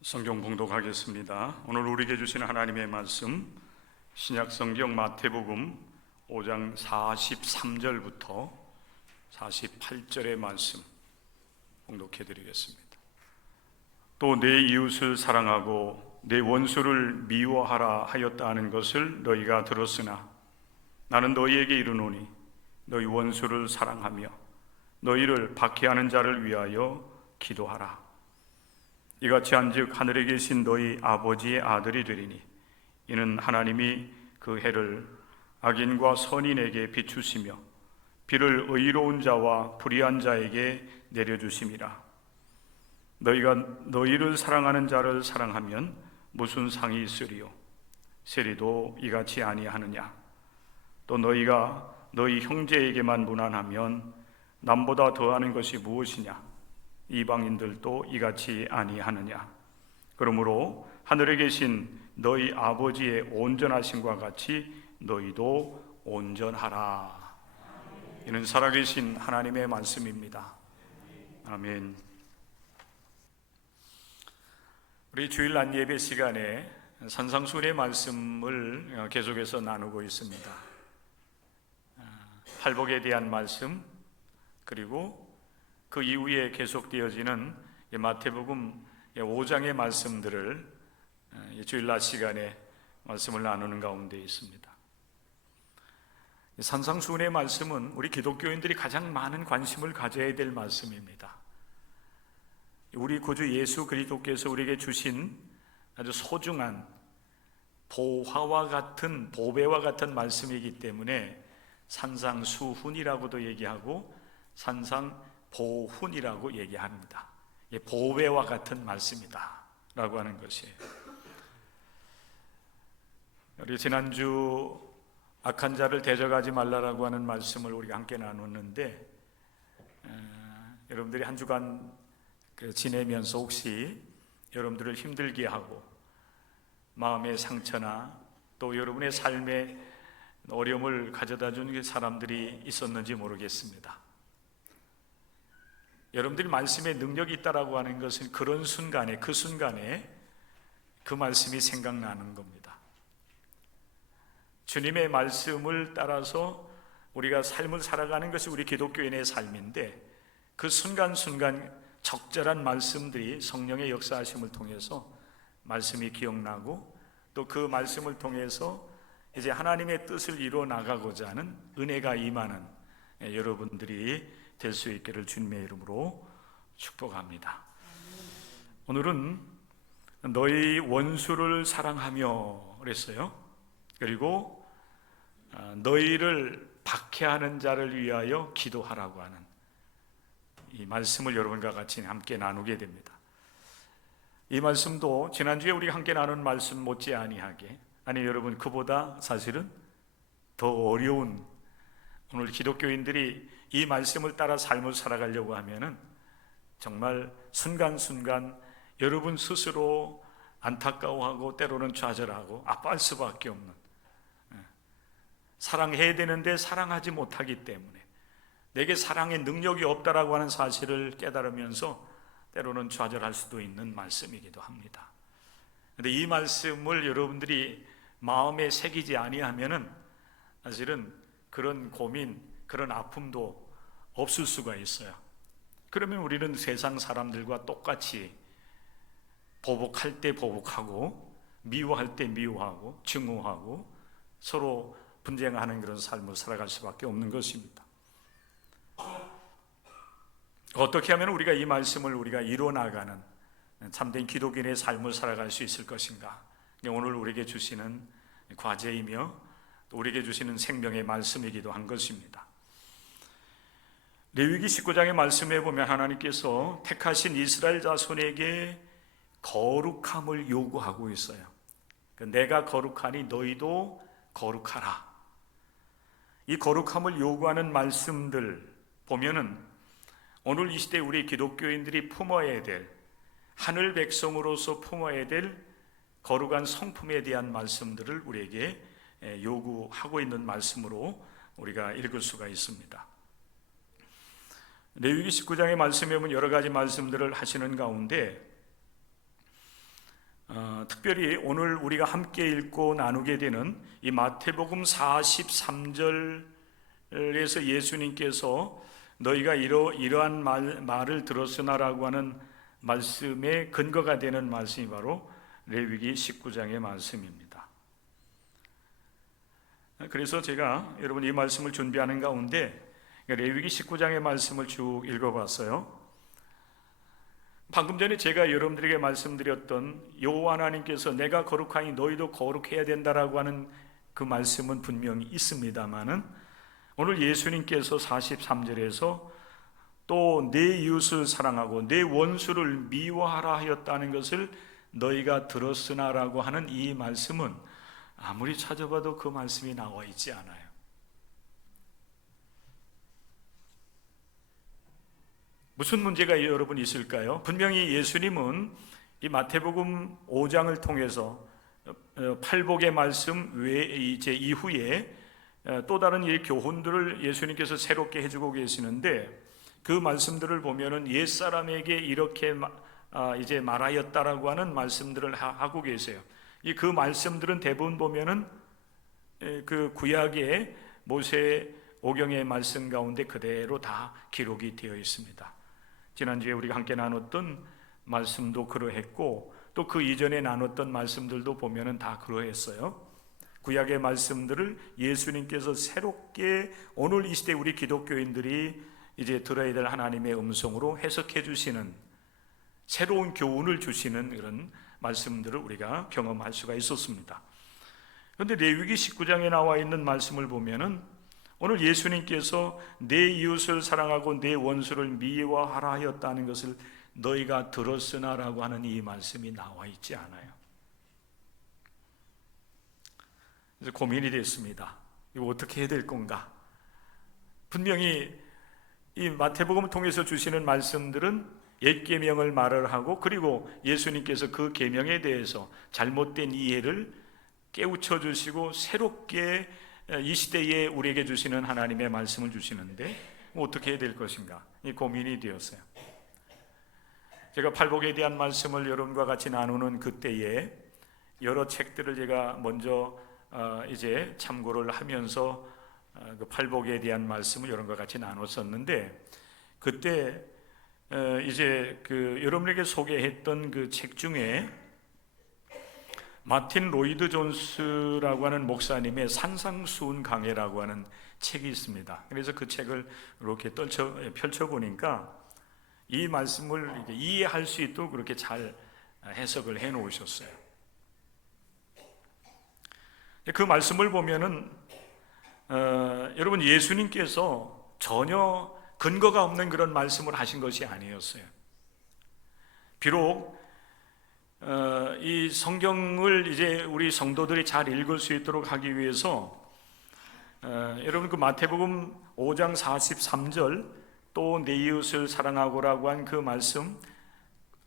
성경 봉독하겠습니다. 오늘 우리에게 주시는 하나님의 말씀, 신약성경 마태복음 5장 43절부터 48절의 말씀 봉독해 드리겠습니다. 또 내 이웃을 사랑하고 내 원수를 미워하라 하였다 하는 것을 너희가 들었으나 나는 너희에게 이르노니 너희 원수를 사랑하며 너희를 박해하는 자를 위하여 기도하라. 이같이 한즉 하늘에 계신 너희 아버지의 아들이 되리니 이는 하나님이 그 해를 악인과 선인에게 비추시며 비를 의로운 자와 불의한 자에게 내려주심이라. 너희가 너희를 사랑하는 자를 사랑하면 무슨 상이 있으리요? 세리도 이같이 아니하느냐? 또 너희가 너희 형제에게만 무난하면 남보다 더하는 것이 무엇이냐? 이방인들도 이같이 아니하느냐? 그러므로 하늘에 계신 너희 아버지의 온전하심과 같이 너희도 온전하라. 이는 살아계신 하나님의 말씀입니다. 아멘. 우리 주일 낮 예배 시간에 산상수훈의 말씀을 계속해서 나누고 있습니다. 팔복에 대한 말씀, 그리고 그 이후에 계속되어지는 마태복음 5장의 말씀들을 주일 낮 시간에 말씀을 나누는 가운데 있습니다. 산상수훈의 말씀은 우리 기독교인들이 가장 많은 관심을 가져야 될 말씀입니다. 우리 구주 예수 그리스도께서 우리에게 주신 아주 소중한 보화와 같은, 보배와 같은 말씀이기 때문에 산상수훈이라고도 얘기하고 산상보훈이라고 얘기합니다. 보배와 같은 말씀이다 라고 하는 것이에요. 우리 지난주 악한 자를 대적하지 말라라고 하는 말씀을 우리가 함께 나눴는데, 여러분들이 한 주간 지내면서 혹시 여러분들을 힘들게 하고 마음의 상처나 또 여러분의 삶에 어려움을 가져다 주는 사람들이 있었는지 모르겠습니다. 여러분들이 말씀에 능력이 있다라고 하는 것은 그런 순간에, 그 순간에 그 말씀이 생각나는 겁니다. 주님의 말씀을 따라서 우리가 삶을 살아가는 것이 우리 기독교인의 삶인데, 그 순간순간 적절한 말씀들이 성령의 역사하심을 통해서 말씀이 기억나고, 또 그 말씀을 통해서 이제 하나님의 뜻을 이루어 나가고자 하는 은혜가 임하는 여러분들이 될 수 있기를 주님의 이름으로 축복합니다. 오늘은 너희 원수를 사랑하며 그랬어요. 그리고 너희를 박해하는 자를 위하여 기도하라고 하는 이 말씀을 여러분과 같이 함께 나누게 됩니다. 이 말씀도 지난주에 우리가 함께 나눈 말씀 못지 아니하게, 아니 여러분, 그보다 사실은 더 어려운, 오늘 기독교인들이 이 말씀을 따라 삶을 살아가려고 하면은 정말 순간순간 여러분 스스로 안타까워하고 때로는 좌절하고 아파할 수밖에 없는, 사랑해야 되는데 사랑하지 못하기 때문에 내게 사랑의 능력이 없다라고 하는 사실을 깨달으면서 때로는 좌절할 수도 있는 말씀이기도 합니다. 그런데 이 말씀을 여러분들이 마음에 새기지 아니하면은 사실은 그런 고민, 그런 아픔도 없을 수가 있어요. 그러면 우리는 세상 사람들과 똑같이 보복할 때 보복하고, 미워할 때 미워하고, 증오하고, 서로 분쟁하는 그런 삶을 살아갈 수밖에 없는 것입니다. 어떻게 하면 우리가 이 말씀을 우리가 이뤄나가는 참된 기독인의 삶을 살아갈 수 있을 것인가? 오늘 우리에게 주시는 과제이며 또 우리에게 주시는 생명의 말씀이기도 한 것입니다. 레위기 19장의 말씀에 보면 하나님께서 택하신 이스라엘 자손에게 거룩함을 요구하고 있어요. 내가 거룩하니 너희도 거룩하라. 이 거룩함을 요구하는 말씀들 보면은 오늘 이 시대 우리 기독교인들이 품어야 될, 하늘 백성으로서 품어야 될 거룩한 성품에 대한 말씀들을 우리에게 요구하고 있는 말씀으로 우리가 읽을 수가 있습니다. 레위기 19장의 말씀에 보면 여러 가지 말씀들을 하시는 가운데 특별히 오늘 우리가 함께 읽고 나누게 되는 이 마태복음 43절에서 예수님께서 너희가 이러한 말을 들었으나라고 하는 말씀의 근거가 되는 말씀이 바로 레위기 19장의 말씀입니다. 그래서 제가 여러분 이 말씀을 준비하는 가운데 레위기 19장의 말씀을 쭉 읽어봤어요. 방금 전에 제가 여러분들에게 말씀드렸던 여호와 하나님께서 내가 거룩하니 너희도 거룩해야 된다라고 하는 그 말씀은 분명히 있습니다만은 오늘 예수님께서 43절에서 또 내 이웃을 사랑하고 내 원수를 미워하라 하였다는 것을 너희가 들었으나라고 하는 이 말씀은 아무리 찾아봐도 그 말씀이 나와 있지 않아요. 무슨 문제가 여러분 있을까요? 분명히 예수님은 이 마태복음 5장을 통해서 팔복의 말씀 이제 이후에 또 다른 이 교훈들을 예수님께서 새롭게 해주고 계시는데 그 말씀들을 보면은 옛사람에게 이렇게 이제 말하였다라고 하는 말씀들을 하고 계세요. 그 말씀들은 대부분 보면은 그 구약의 모세 오경의 말씀 가운데 그대로 다 기록이 되어 있습니다. 지난주에 우리가 함께 나눴던 말씀도 그러했고 또 그 이전에 나눴던 말씀들도 보면은 다 그러했어요. 구약의 말씀들을 예수님께서 새롭게 오늘 이 시대 우리 기독교인들이 이제 들어야 될 하나님의 음성으로 해석해 주시는 새로운 교훈을 주시는 이런 말씀들을 우리가 경험할 수가 있었습니다. 그런데 레위기 19장에 나와 있는 말씀을 보면은 오늘 예수님께서 내 이웃을 사랑하고 내 원수를 미워하라 하였다는 것을 너희가 들었으나라고 하는 이 말씀이 나와 있지 않아요. 그래서 고민이 됐습니다. 이거 어떻게 해야 될 건가? 분명히 이 마태복음을 통해서 주시는 말씀들은 옛 계명을 말을 하고 그리고 예수님께서 그 계명에 대해서 잘못된 이해를 깨우쳐 주시고 새롭게 이 시대에 우리에게 주시는 하나님의 말씀을 주시는데 어떻게 해야 될 것인가? 이 고민이 되었어요. 제가 팔복에 대한 말씀을 여러분과 같이 나누는 그때에 여러 책들을 제가 먼저 이제 참고를 하면서 그 팔복에 대한 말씀을 여러분과 같이 나눴었는데 그때 이제 그 여러분에게 소개했던 그 책 중에 마틴 로이드 존스라고 하는 목사님의 산상수훈 강해라고 하는 책이 있습니다. 그래서 그 책을 이렇게 펼쳐보니까 이 말씀을 이해할 수 있도록 그렇게 잘 해석을 해 놓으셨어요. 그 말씀을 보면은 여러분 예수님께서 전혀 근거가 없는 그런 말씀을 하신 것이 아니었어요. 비록 이 성경을 이제 우리 성도들이 잘 읽을 수 있도록 하기 위해서 여러분 그 마태복음 5장 43절 또 내 이웃을 사랑하고라고 한 그 말씀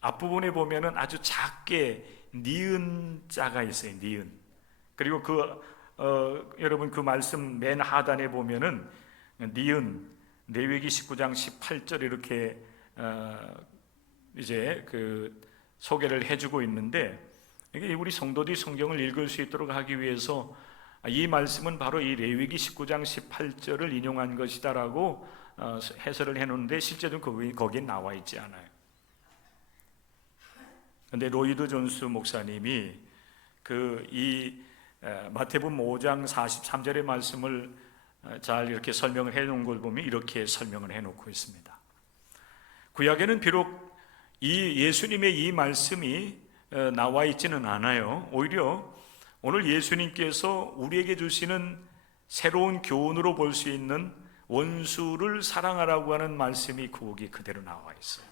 앞부분에 보면은 아주 작게 니은 자가 있어요. 니은. 그리고 여러분 그 말씀 맨 하단에 보면은 니은 레위기 19장 18절 이렇게 이제 그 소개를 해주고 있는데 이게 우리 성도들이 성경을 읽을 수 있도록 하기 위해서 이 말씀은 바로 이 레위기 19장 18절을 인용한 것이다라고 해설을 해놓는데 실제로 거기에 나와 있지 않아요. 그런데 로이드 존스 목사님이 이 마태복음 5장 43절의 말씀을 잘 이렇게 설명을 해놓은 걸 보면 이렇게 설명을 해놓고 있습니다. 구약에는 비록 이 예수님의 이 말씀이 나와 있지는 않아요. 오히려 오늘 예수님께서 우리에게 주시는 새로운 교훈으로 볼 수 있는 원수를 사랑하라고 하는 말씀이 거기 그대로 나와 있어요.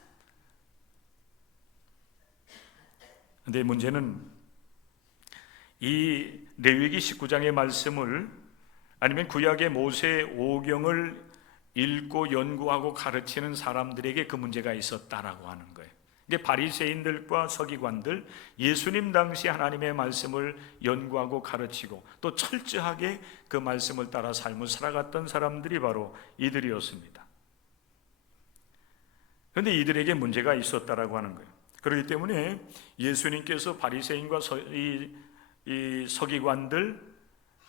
그런데 문제는 이 레위기 19장의 말씀을 아니면 구약의 모세 오경을 읽고 연구하고 가르치는 사람들에게 그 문제가 있었다라고 하는 거예요. 이게 바리새인들과 서기관들, 예수님 당시 하나님의 말씀을 연구하고 가르치고 또 철저하게 그 말씀을 따라 삶을 살아갔던 사람들이 바로 이들이었습니다. 그런데 이들에게 문제가 있었다라고 하는 거예요. 그렇기 때문에 예수님께서 바리새인과 이 서기관들,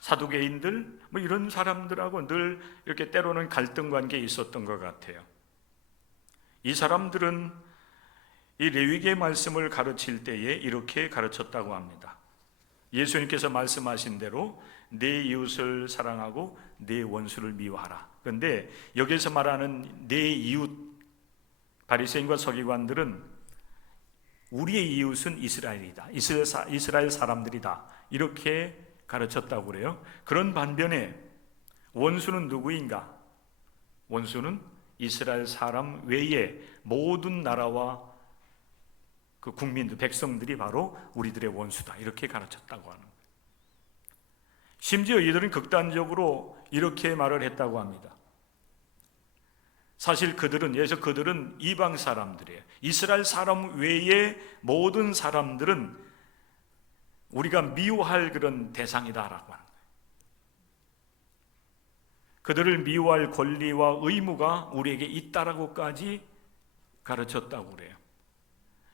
사두개인들 뭐 이런 사람들하고 늘 이렇게 때로는 갈등 관계에 있었던 것 같아요. 이 사람들은 이 레위기의 말씀을 가르칠 때에 이렇게 가르쳤다고 합니다. 예수님께서 말씀하신 대로 내 이웃을 사랑하고 내 원수를 미워하라. 그런데 여기서 말하는 내 이웃, 바리새인과 서기관들은 우리의 이웃은 이스라엘이다, 이스라엘 사람들이다, 이렇게 가르쳤다고 그래요. 그런 반면에 원수는 누구인가? 원수는 이스라엘 사람 외에 모든 나라와 그 국민들, 백성들이 바로 우리들의 원수다, 이렇게 가르쳤다고 하는 거예요. 심지어 이들은 극단적으로 이렇게 말을 했다고 합니다. 사실 그들은 이방 사람들이에요. 이스라엘 사람 외에 모든 사람들은 우리가 미워할 그런 대상이다라고 하는 거예요. 그들을 미워할 권리와 의무가 우리에게 있다라고까지 가르쳤다고 그래요.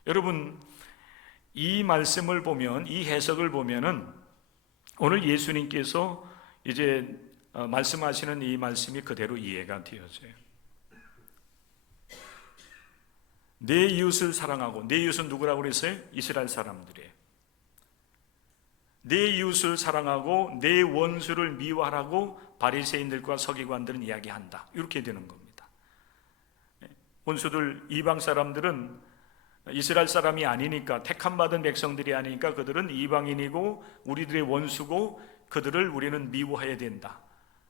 여러분, 이 말씀을 보면, 이 해석을 보면은 오늘 예수님께서 이제 말씀하시는 이 말씀이 그대로 이해가 되어져요. 내 이웃을 사랑하고, 내 이웃은 누구라고 그랬어요? 이스라엘 사람들이에요. 내 이웃을 사랑하고 내 원수를 미워하라고 바리새인들과 서기관들은 이야기한다, 이렇게 되는 겁니다. 원수들, 이방 사람들은 이스라엘 사람이 아니니까, 택함받은 백성들이 아니니까 그들은 이방인이고 우리들의 원수고 그들을 우리는 미워해야 된다,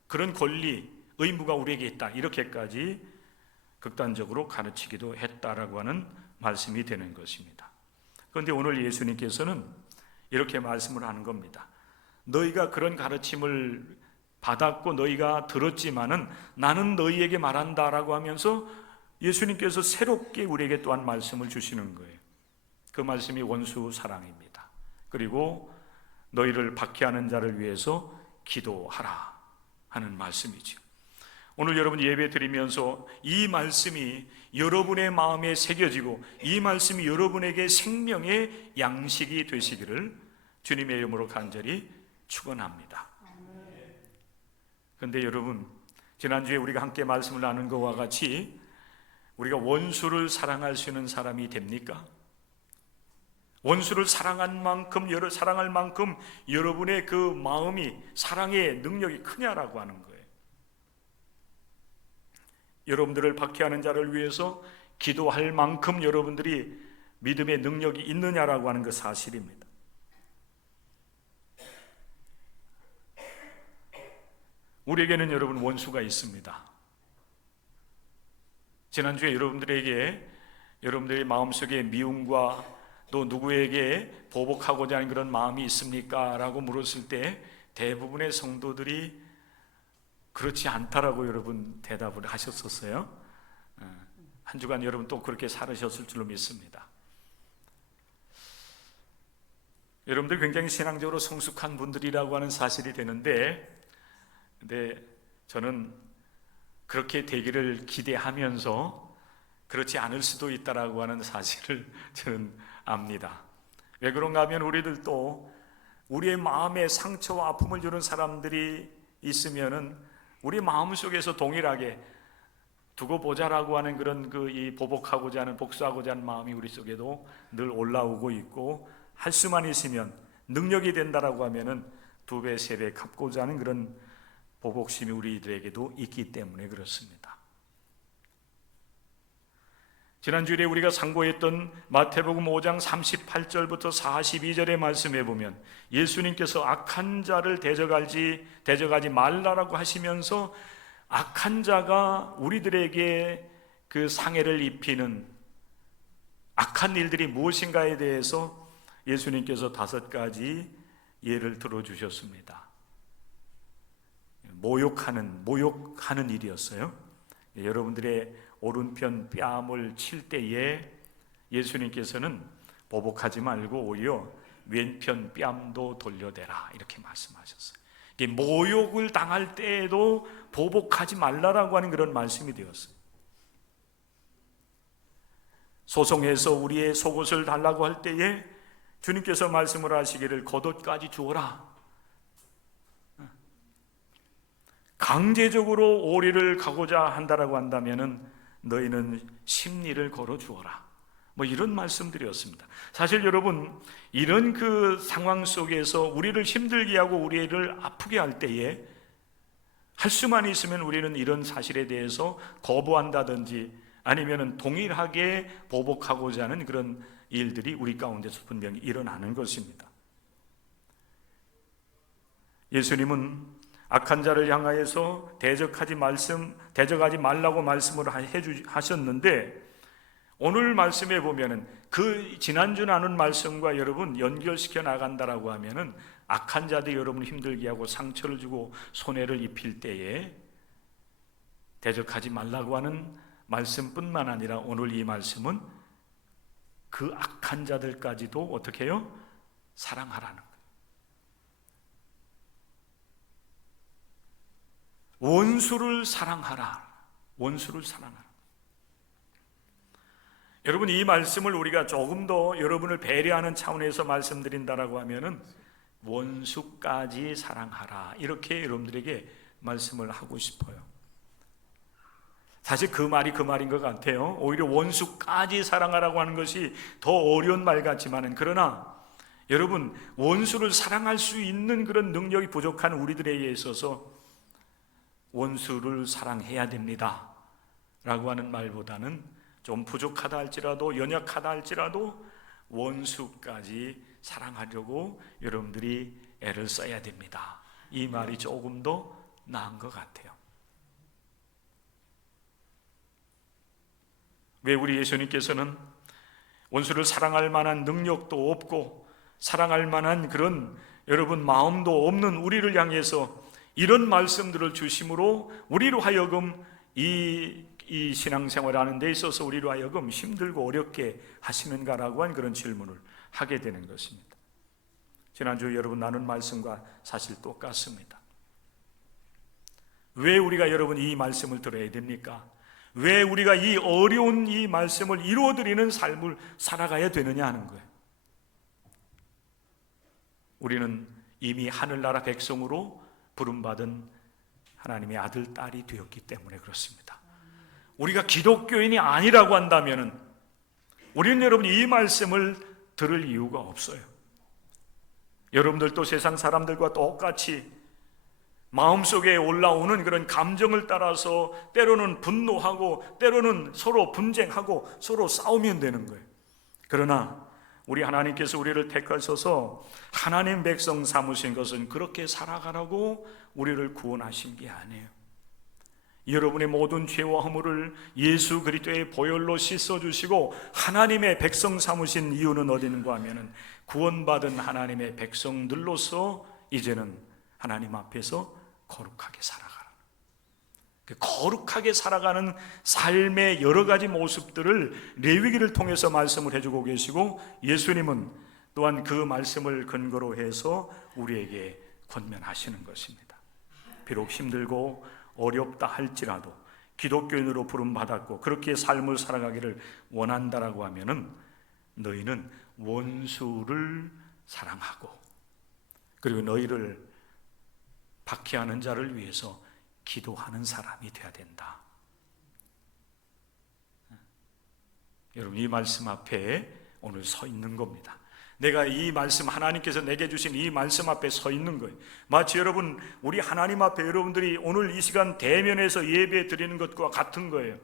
그런 권리, 의무가 우리에게 있다, 이렇게까지 극단적으로 가르치기도 했다라고 하는 말씀이 되는 것입니다. 그런데 오늘 예수님께서는 이렇게 말씀을 하는 겁니다. 너희가 그런 가르침을 받았고 너희가 들었지만은 나는 너희에게 말한다라고 하면서 예수님께서 새롭게 우리에게 또한 말씀을 주시는 거예요. 그 말씀이 원수 사랑입니다. 그리고 너희를 박해하는 자를 위해서 기도하라 하는 말씀이죠. 오늘 여러분 예배 드리면서 이 말씀이 여러분의 마음에 새겨지고 이 말씀이 여러분에게 생명의 양식이 되시기를 주님의 이름으로 간절히 축원합니다. 그런데 여러분, 지난주에 우리가 함께 말씀을 나눈 것과 같이 우리가 원수를 사랑할 수 있는 사람이 됩니까? 원수를 사랑할 만큼 여러분의 그 마음이, 사랑의 능력이 크냐라고 하는 거예요. 여러분들을 박해하는 자를 위해서 기도할 만큼 여러분들이 믿음의 능력이 있느냐라고 하는 그 사실입니다. 우리에게는 여러분 원수가 있습니다. 지난주에 여러분들의 마음속에 미움과 또 누구에게 보복하고자 하는 그런 마음이 있습니까? 라고 물었을 때 대부분의 성도들이 그렇지 않다라고 여러분 대답을 하셨었어요. 한 주간 여러분 또 그렇게 살으셨을 줄로 믿습니다. 여러분들 굉장히 신앙적으로 성숙한 분들이라고 하는 사실이 되는데, 근데 저는 그렇게 되기를 기대하면서 그렇지 않을 수도 있다라고 하는 사실을 저는 압니다. 왜 그런가 하면 우리들도 우리의 마음에 상처와 아픔을 주는 사람들이 있으면은 우리 마음속에서 동일하게 두고 보자라고 하는 그런 이 보복하고자 하는, 복수하고자 하는 마음이 우리 속에도 늘 올라오고 있고, 할 수만 있으면 능력이 된다라고 하면은 2배, 3배 갚고자 하는 그런 보복심이 우리들에게도 있기 때문에 그렇습니다. 지난주에 우리가 상고했던 마태복음 5장 38절부터 42절의 말씀에 보면 예수님께서 악한 자를 대적하지 말라라고 하시면서 악한 자가 우리들에게 그 상해를 입히는 악한 일들이 무엇인가에 대해서 예수님께서 5가지 예를 들어주셨습니다. 모욕하는 일이었어요. 여러분들의 오른편 뺨을 칠 때에 예수님께서는 보복하지 말고 오히려 왼편 뺨도 돌려대라, 이렇게 말씀하셨어요. 모욕을 당할 때에도 보복하지 말라라고 하는 그런 말씀이 되었어요. 소송해서 우리의 속옷을 달라고 할 때에 주님께서 말씀을 하시기를 겉옷까지 주어라. 강제적으로 오리를 가고자 한다라고 한다면은 너희는 심리를 걸어 주어라. 이런 말씀들이었습니다. 사실 여러분, 이런 그 상황 속에서 우리를 힘들게 하고 우리를 아프게 할 때에 할 수만 있으면 우리는 이런 사실에 대해서 거부한다든지 아니면은 동일하게 보복하고자 하는 그런 일들이 우리 가운데서 분명히 일어나는 것입니다. 예수님은 악한 자를 향하여서 대적하지 말라고 말씀을 하셨는데, 오늘 말씀에 보면은 그 지난주 나눈 말씀과 여러분 연결시켜 나간다라고 하면은 악한 자들이 여러분을 힘들게 하고 상처를 주고 손해를 입힐 때에 대적하지 말라고 하는 말씀뿐만 아니라 오늘 이 말씀은 그 악한 자들까지도 어떻게 해요? 사랑하라는 거예요. 원수를 사랑하라. 원수를 사랑하라. 여러분, 이 말씀을 우리가 조금 더 여러분을 배려하는 차원에서 말씀드린다라고 하면은 원수까지 사랑하라, 이렇게 여러분들에게 말씀을 하고 싶어요. 사실 그 말이 그 말인 것 같아요. 오히려 원수까지 사랑하라고 하는 것이 더 어려운 말 같지만은, 그러나 여러분, 원수를 사랑할 수 있는 그런 능력이 부족한 우리들에게 있어서 원수를 사랑해야 됩니다 라고 하는 말보다는 좀 부족하다 할지라도, 연약하다 할지라도 원수까지 사랑하려고 여러분들이 애를 써야 됩니다. 이 말이 조금 더 나은 것 같아요. 왜 우리 예수님께서는 원수를 사랑할 만한 능력도 없고 사랑할 만한 그런 여러분 마음도 없는 우리를 향해서 이런 말씀들을 주심으로 우리로 하여금 이 신앙생활을 하는 데 있어서 우리로 하여금 힘들고 어렵게 하시는가라고 한 그런 질문을 하게 되는 것입니다. 지난주 여러분 나눈 말씀과 사실 똑같습니다. 왜 우리가 여러분 이 말씀을 들어야 됩니까? 왜 우리가 이 어려운 이 말씀을 이루어드리는 삶을 살아가야 되느냐 하는 거예요. 우리는 이미 하늘나라 백성으로 부름받은 하나님의 아들, 딸이 되었기 때문에 그렇습니다. 우리가 기독교인이 아니라고 한다면은 우리는 여러분 이 말씀을 들을 이유가 없어요. 여러분들도 세상 사람들과 똑같이 마음속에 올라오는 그런 감정을 따라서 때로는 분노하고 때로는 서로 분쟁하고 서로 싸우면 되는 거예요. 그러나 우리 하나님께서 우리를 택하셔서 하나님 백성 삼으신 것은 그렇게 살아가라고 우리를 구원하신 게 아니에요. 여러분의 모든 죄와 허물을 예수 그리스도의 보혈로 씻어주시고 하나님의 백성 삼으신 이유는 어디 있는가 하면은 구원받은 하나님의 백성들로서 이제는 하나님 앞에서 거룩하게 살아가라. 거룩하게 살아가는 삶의 여러 가지 모습들을 레위기를 통해서 말씀을 해주고 계시고, 예수님은 또한 그 말씀을 근거로 해서 우리에게 권면하시는 것입니다. 비록 힘들고 어렵다 할지라도 기독교인으로 부름받았고 그렇게 삶을 살아가기를 원한다라고 하면은 너희는 원수를 사랑하고 그리고 너희를 박해하는 자를 위해서 기도하는 사람이 되어야 된다. 여러분, 이 말씀 앞에 오늘 서 있는 겁니다. 내가 이 말씀, 하나님께서 내게 주신 이 말씀 앞에 서 있는 거예요. 마치 여러분, 우리 하나님 앞에 여러분들이 오늘 이 시간 대면에서 예배 드리는 것과 같은 거예요.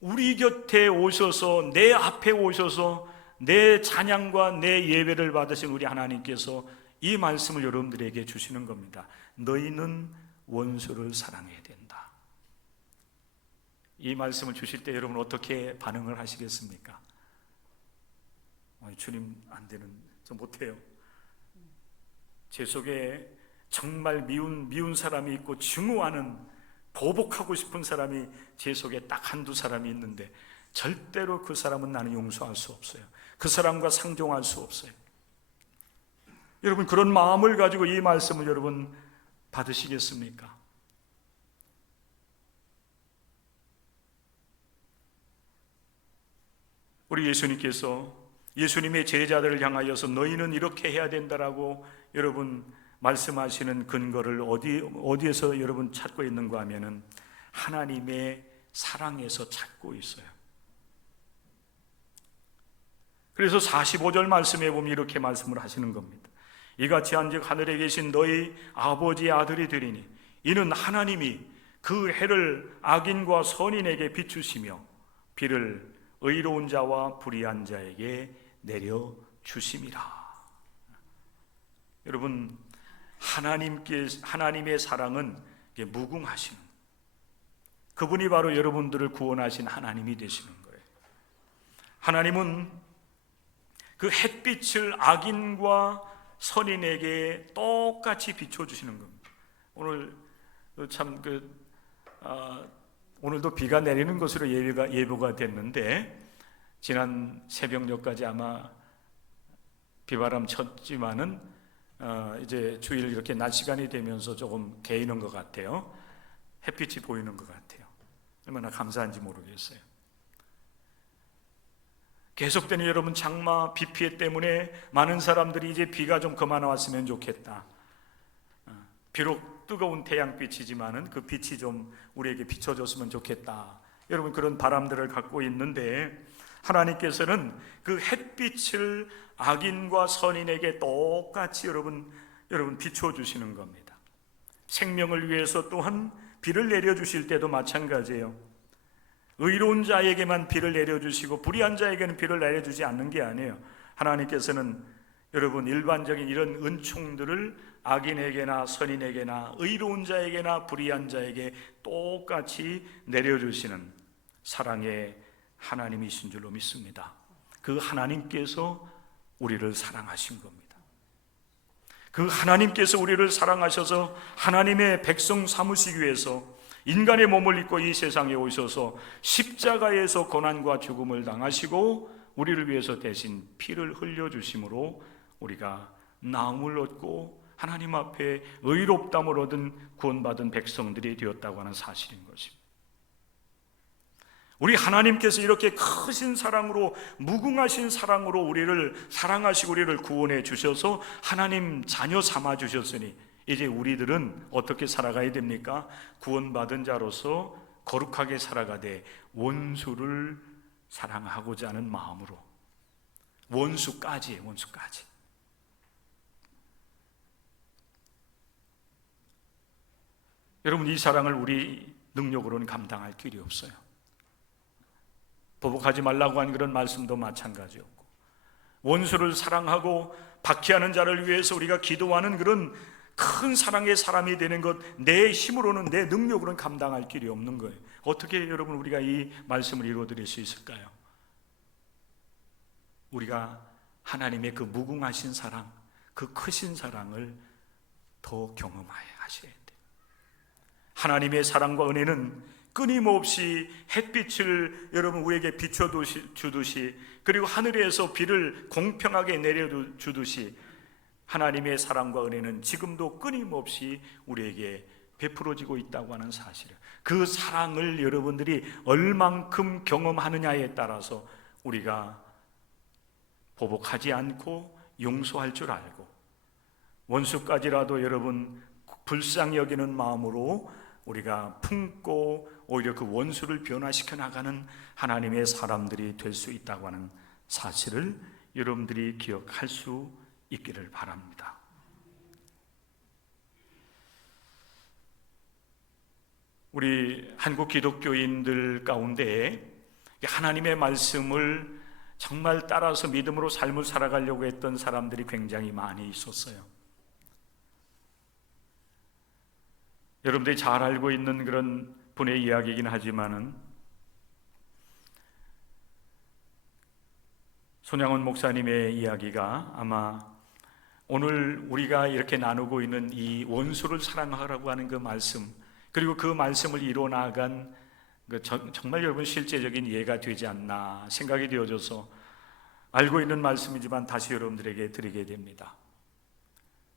우리 곁에 오셔서, 내 앞에 오셔서 내 찬양과 내 예배를 받으신 우리 하나님께서 이 말씀을 여러분들에게 주시는 겁니다. 너희는 원수를 사랑해야 된다. 이 말씀을 주실 때 여러분 어떻게 반응을 하시겠습니까? 주님, 안 되는, 저 못해요. 제 속에 정말 미운 사람이 있고 증오하는, 보복하고 싶은 사람이 제 속에 딱 한두 사람이 있는데 절대로 그 사람은 나는 용서할 수 없어요. 그 사람과 상종할 수 없어요. 여러분, 그런 마음을 가지고 이 말씀을 여러분 받으시겠습니까? 우리 예수님의 제자들을 향하여서 너희는 이렇게 해야 된다라고 여러분 말씀하시는 근거를 어디에서 여러분 찾고 있는가 하면은 하나님의 사랑에서 찾고 있어요. 그래서 45절 말씀에 보면 이렇게 말씀을 하시는 겁니다. 이같이 한즉 하늘에 계신 너희 아버지의 아들이 되리니 이는 하나님이 그 해를 악인과 선인에게 비추시며 비를 의로운 자와 불의한 자에게 내려 주심이라. 여러분, 하나님의 사랑은 무궁하시는, 그분이 바로 여러분들을 구원하신 하나님이 되시는 거예요. 하나님은 그 햇빛을 악인과 선인에게 똑같이 비춰주시는 겁니다. 오늘 참 오늘도 비가 내리는 것으로 예보가 됐는데 지난 새벽녘까지 아마 비바람 쳤지만은 이제 주일 이렇게 낮 시간이 되면서 조금 개이는 것 같아요. 햇빛이 보이는 것 같아요. 얼마나 감사한지 모르겠어요. 계속되는 여러분 장마 비 피해 때문에 많은 사람들이 이제 비가 좀 그만 왔으면 좋겠다. 비록 뜨거운 태양빛이지만은 그 빛이 좀 우리에게 비춰줬으면 좋겠다. 여러분 그런 바람들을 갖고 있는데 하나님께서는 그 햇빛을 악인과 선인에게 똑같이 여러분 비춰주시는 겁니다. 생명을 위해서 또한 비를 내려주실 때도 마찬가지예요. 의로운 자에게만 비를 내려주시고 불의한 자에게는 비를 내려주지 않는 게 아니에요. 하나님께서는 여러분 일반적인 이런 은총들을 악인에게나 선인에게나 의로운 자에게나 불의한 자에게 똑같이 내려주시는 사랑의 하나님이신 줄로 믿습니다. 그 하나님께서 우리를 사랑하신 겁니다. 그 하나님께서 우리를 사랑하셔서 하나님의 백성 삼으시기 위해서 인간의 몸을 입고 이 세상에 오셔서 십자가에서 고난과 죽음을 당하시고 우리를 위해서 대신 피를 흘려주심으로 우리가 나음을 얻고 하나님 앞에 의롭담을 얻은 구원받은 백성들이 되었다고 하는 사실인 것입니다. 우리 하나님께서 이렇게 크신 사랑으로, 무궁하신 사랑으로 우리를 사랑하시고 우리를 구원해 주셔서 하나님 자녀 삼아 주셨으니 이제 우리들은 어떻게 살아가야 됩니까? 구원받은 자로서 거룩하게 살아가되 원수를 사랑하고자 하는 마음으로, 원수까지. 여러분 이 사랑을 우리 능력으로는 감당할 길이 없어요. 보복하지 말라고 한 그런 말씀도 마찬가지였고, 원수를 사랑하고 박해하는 자를 위해서 우리가 기도하는 그런 큰 사랑의 사람이 되는 것, 내 힘으로는, 내 능력으로는 감당할 길이 없는 거예요. 어떻게 여러분 우리가 이 말씀을 이루어드릴 수 있을까요? 우리가 하나님의 그 무궁하신 사랑, 그 크신 사랑을 더 경험하셔야 돼요. 하나님의 사랑과 은혜는 끊임없이 햇빛을 여러분 우리에게 비춰주듯이, 그리고 하늘에서 비를 공평하게 내려주듯이 하나님의 사랑과 은혜는 지금도 끊임없이 우리에게 베풀어지고 있다고 하는 사실이에요. 그 사랑을 여러분들이 얼만큼 경험하느냐에 따라서 우리가 보복하지 않고 용서할 줄 알고, 원수까지라도 여러분 불쌍히 여기는 마음으로 우리가 품고 오히려 그 원수를 변화시켜 나가는 하나님의 사람들이 될 수 있다고 하는 사실을 여러분들이 기억할 수 있기를 바랍니다. 우리 한국 기독교인들 가운데 하나님의 말씀을 정말 따라서 믿음으로 삶을 살아가려고 했던 사람들이 굉장히 많이 있었어요. 여러분들이 잘 알고 있는 그런 분의 이야기이긴 하지만은 손양원 목사님의 이야기가 아마 오늘 우리가 이렇게 나누고 있는 이 원수를 사랑하라고 하는 그 말씀, 그리고 그 말씀을 이루어 나간 정말 여러분 실제적인 이해가 되지 않나 생각이 되어져서 알고 있는 말씀이지만 다시 여러분들에게 드리게 됩니다.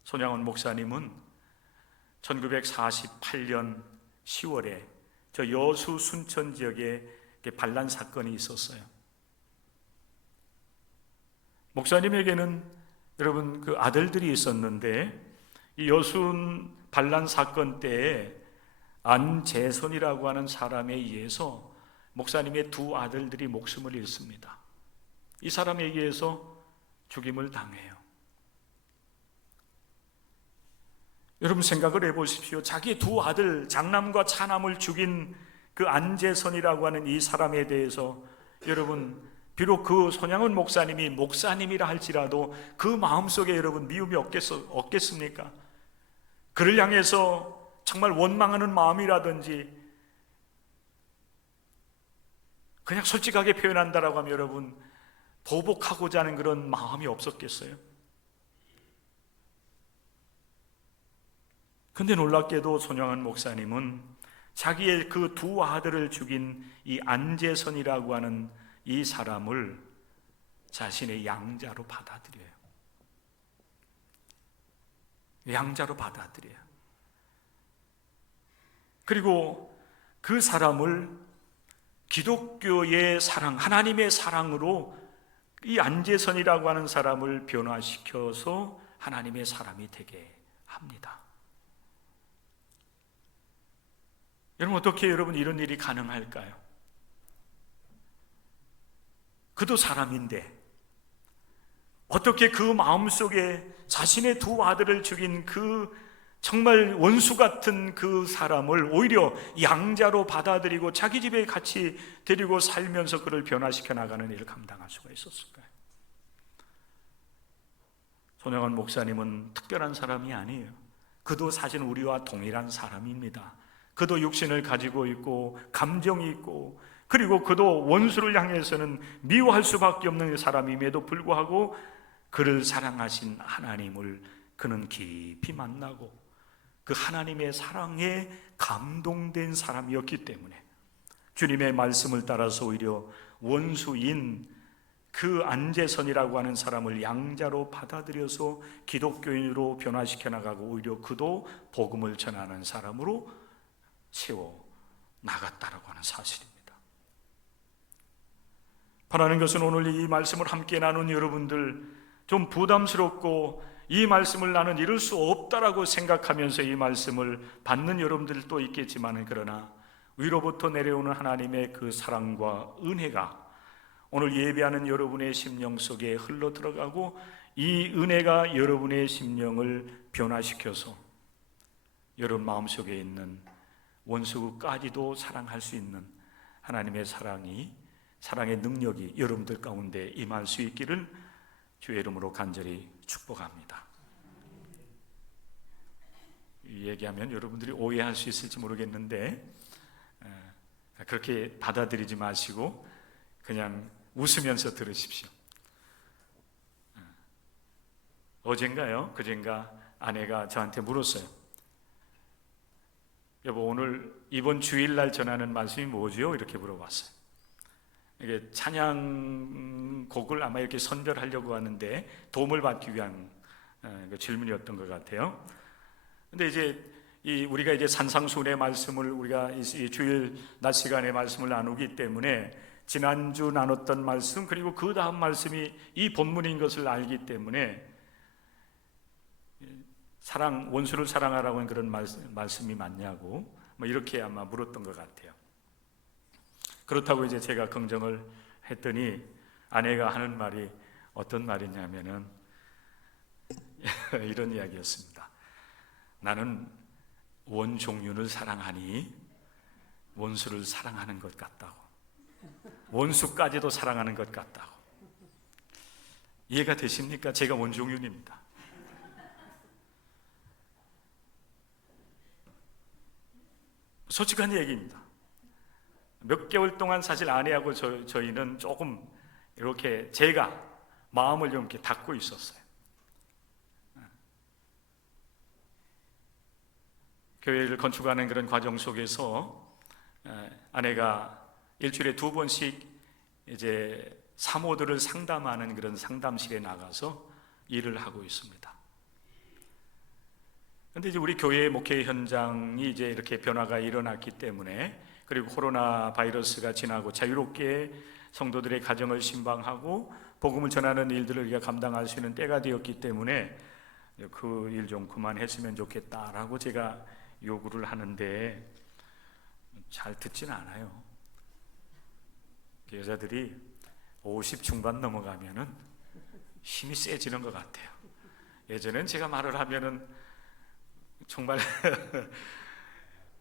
손양원 목사님은 1948년 10월에 저 여수 순천 지역에 반란 사건이 있었어요. 목사님에게는 여러분 그 아들들이 있었는데 이 여순 반란 사건 때에 안재선이라고 하는 사람에 의해서 목사님의 두 아들들이 목숨을 잃습니다. 이 사람에 의해서 죽임을 당해요. 여러분 생각을 해보십시오. 자기 두 아들 장남과 차남을 죽인 그 안재선이라고 하는 이 사람에 대해서 여러분 비록 그 손양은 목사님이 목사님이라 할지라도 그 마음속에 여러분 미움이 없겠습니까? 그를 향해서 정말 원망하는 마음이라든지 그냥 솔직하게 표현한다라고 하면 여러분 보복하고자 하는 그런 마음이 없었겠어요? 근데 놀랍게도 손양은 목사님은 자기의 그 두 아들을 죽인 이 안재선이라고 하는 이 사람을 자신의 양자로 받아들여요. 양자로 받아들여요. 그리고 그 사람을 기독교의 사랑, 하나님의 사랑으로 이 안재선이라고 하는 사람을 변화시켜서 하나님의 사람이 되게 합니다. 여러분 어떻게 여러분 이런 일이 가능할까요? 그도 사람인데 어떻게 그 마음속에 자신의 두 아들을 죽인 그 정말 원수 같은 그 사람을 오히려 양자로 받아들이고 자기 집에 같이 데리고 살면서 그를 변화시켜 나가는 일을 감당할 수가 있었을까요? 손양원 목사님은 특별한 사람이 아니에요. 그도 사실 우리와 동일한 사람입니다. 그도 육신을 가지고 있고 감정이 있고 그리고 그도 원수를 향해서는 미워할 수밖에 없는 사람임에도 불구하고 그를 사랑하신 하나님을 그는 깊이 만나고 그 하나님의 사랑에 감동된 사람이었기 때문에 주님의 말씀을 따라서 오히려 원수인 그 안재선이라고 하는 사람을 양자로 받아들여서 기독교인으로 변화시켜 나가고 오히려 그도 복음을 전하는 사람으로 세워 나갔다라고 하는 사실입니다. 바라는 것은 오늘 이 말씀을 함께 나눈 여러분들 좀 부담스럽고 이 말씀을 나는 이룰 수 없다라고 생각하면서 이 말씀을 받는 여러분들도 있겠지만 그러나 위로부터 내려오는 하나님의 그 사랑과 은혜가 오늘 예배하는 여러분의 심령 속에 흘러 들어가고 이 은혜가 여러분의 심령을 변화시켜서 여러분 마음속에 있는 원수까지도 사랑할 수 있는 하나님의 사랑의 능력이 여러분들 가운데 임할 수 있기를 주의 이름으로 간절히 축복합니다. 이 얘기하면 여러분들이 오해할 수 있을지 모르겠는데 그렇게 받아들이지 마시고 그냥 웃으면서 들으십시오. 어젠가요? 그젠가 아내가 저한테 물었어요. 여보, 오늘 이번 주일날 전하는 말씀이 뭐죠? 이렇게 물어봤어요. 이게 찬양곡을 아마 이렇게 선별하려고 하는데 도움을 받기 위한 질문이었던 것 같아요. 근데 이제 우리가 이제 산상수훈의 말씀을 우리가 이 주일 낮 시간에 말씀을 나누기 때문에 지난주 나눴던 말씀 그리고 그 다음 말씀이 이 본문인 것을 알기 때문에 원수를 사랑하라고 하는 그런 말씀이 맞냐고 뭐 이렇게 아마 물었던 것 같아요. 그렇다고 이제 제가 긍정을 했더니 아내가 하는 말이 어떤 말이냐면은 이런 이야기였습니다. 나는 원종윤을 사랑하니 원수를 사랑하는 것 같다고. 원수까지도 사랑하는 것 같다고. 이해가 되십니까? 제가 원종윤입니다. 솔직한 얘기입니다. 몇 개월 동안 사실 아내하고 저희는 조금 이렇게 제가 마음을 좀 이렇게 닫고 있었어요. 교회를 건축하는 그런 과정 속에서 아내가 일주일에 2번씩 이제 사모들을 상담하는 그런 상담실에 나가서 일을 하고 있습니다. 그런데 이제 우리 교회 목회 현장이 이제 이렇게 변화가 일어났기 때문에 그리고 코로나 바이러스가 지나고 자유롭게 성도들의 가정을 신방하고 복음을 전하는 일들을 우리가 감당할 수 있는 때가 되었기 때문에 그 일 좀 그만했으면 좋겠다라고 제가 요구를 하는데 잘 듣지는 않아요. 여자들이 50 중반 넘어가면은 힘이 세지는 것 같아요. 예전엔 제가 말을 하면은 정말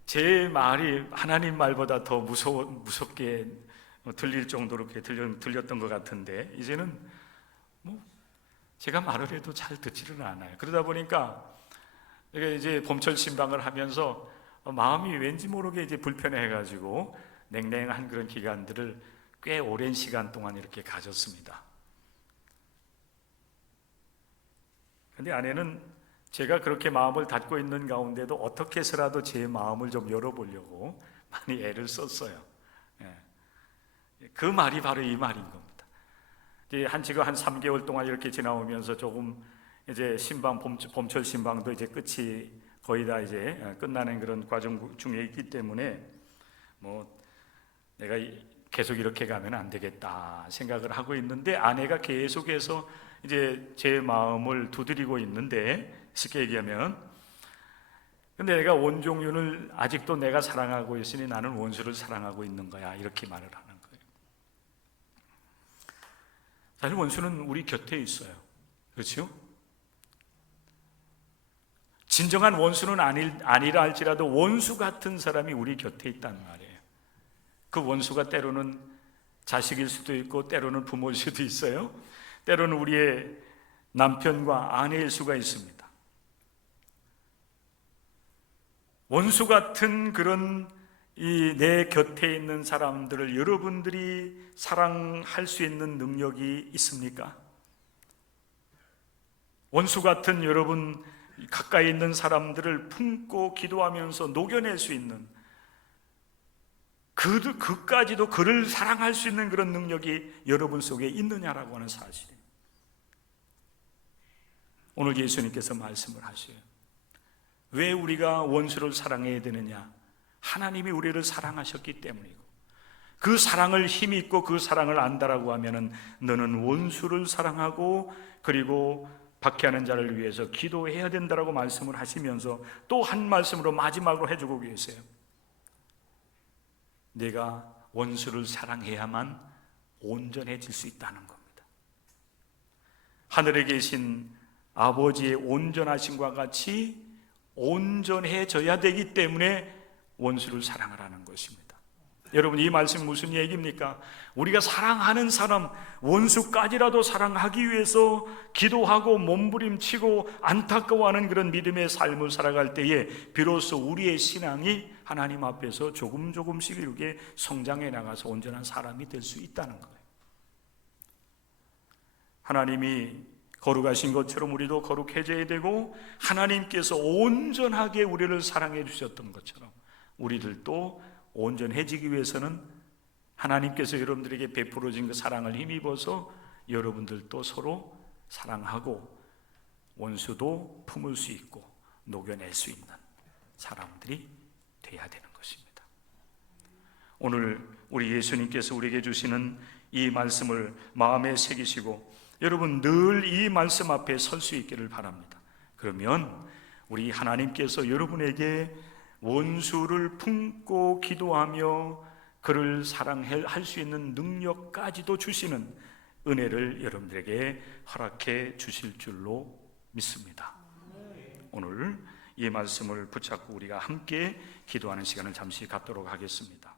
제 말이 하나님 말보다 더 무섭게 들릴 정도로 들렸던 것 같은데, 이제는 뭐 제가 말을 해도 잘 듣지는 않아요. 그러다 보니까 이제 봄철 신방을 하면서 마음이 왠지 모르게 이제 불편해가지고 냉랭한 그런 기간들을 꽤 오랜 시간 동안 이렇게 가졌습니다. 근데 아내는 제가 그렇게 마음을 닫고 있는 가운데도 어떻게 해서라도 제 마음을 좀 열어보려고 많이 애를 썼어요. 그 말이 바로 이 말인 겁니다. 지금 한 3개월 동안 이렇게 지나오면서 조금 이제 봄철 신방도 이제 끝이 거의 다 이제 끝나는 그런 과정 중에 있기 때문에 뭐 내가 계속 이렇게 가면 안 되겠다 생각을 하고 있는데, 아내가 계속해서 이제 제 마음을 두드리고 있는데, 쉽게 얘기하면, 근데 내가 원종윤을 아직도 내가 사랑하고 있으니 나는 원수를 사랑하고 있는 거야, 이렇게 말을 하는 거예요. 사실 원수는 우리 곁에 있어요. 그렇죠? 진정한 원수는 아니라 할지라도 원수 같은 사람이 우리 곁에 있단 말이에요. 그 원수가 때로는 자식일 수도 있고 때로는 부모일 수도 있어요. 때로는 우리의 남편과 아내일 수가 있습니다. 원수 같은 그런 내 곁에 있는 사람들을 여러분들이 사랑할 수 있는 능력이 있습니까? 원수 같은 여러분 가까이 있는 사람들을 품고 기도하면서 녹여낼 수 있는, 그까지도 그를 사랑할 수 있는 그런 능력이 여러분 속에 있느냐라고 하는 사실이에요. 오늘 예수님께서 말씀을 하셔요. 왜 우리가 원수를 사랑해야 되느냐? 하나님이 우리를 사랑하셨기 때문이고, 그 사랑을 힘있고 그 사랑을 안다라고 하면은 너는 원수를 사랑하고 그리고 박해하는 자를 위해서 기도해야 된다라고 말씀을 하시면서 또 한 말씀으로 마지막으로 해주고 계세요. 내가 원수를 사랑해야만 온전해질 수 있다는 겁니다. 하늘에 계신 아버지의 온전하심과 같이 온전해져야 되기 때문에 원수를 사랑하라는 것입니다. 여러분, 이 말씀 무슨 얘기입니까? 우리가 사랑하는 사람, 원수까지라도 사랑하기 위해서 기도하고 몸부림치고 안타까워하는 그런 믿음의 삶을 살아갈 때에 비로소 우리의 신앙이 하나님 앞에서 조금씩 이렇게 성장해 나가서 온전한 사람이 될 수 있다는 거예요. 하나님이 거룩하신 것처럼 우리도 거룩해져야 되고, 하나님께서 온전하게 우리를 사랑해 주셨던 것처럼 우리들도 온전해지기 위해서는 하나님께서 여러분들에게 베풀어진 그 사랑을 힘입어서 여러분들도 서로 사랑하고 원수도 품을 수 있고 녹여낼 수 있는 사람들이 돼야 되는 것입니다. 오늘 우리 예수님께서 우리에게 주시는 이 말씀을 마음에 새기시고 여러분 늘 이 말씀 앞에 설 수 있기를 바랍니다. 그러면 우리 하나님께서 여러분에게 원수를 품고 기도하며 그를 사랑할 수 있는 능력까지도 주시는 은혜를 여러분들에게 허락해 주실 줄로 믿습니다. 오늘 이 말씀을 붙잡고 우리가 함께 기도하는 시간을 잠시 갖도록 하겠습니다.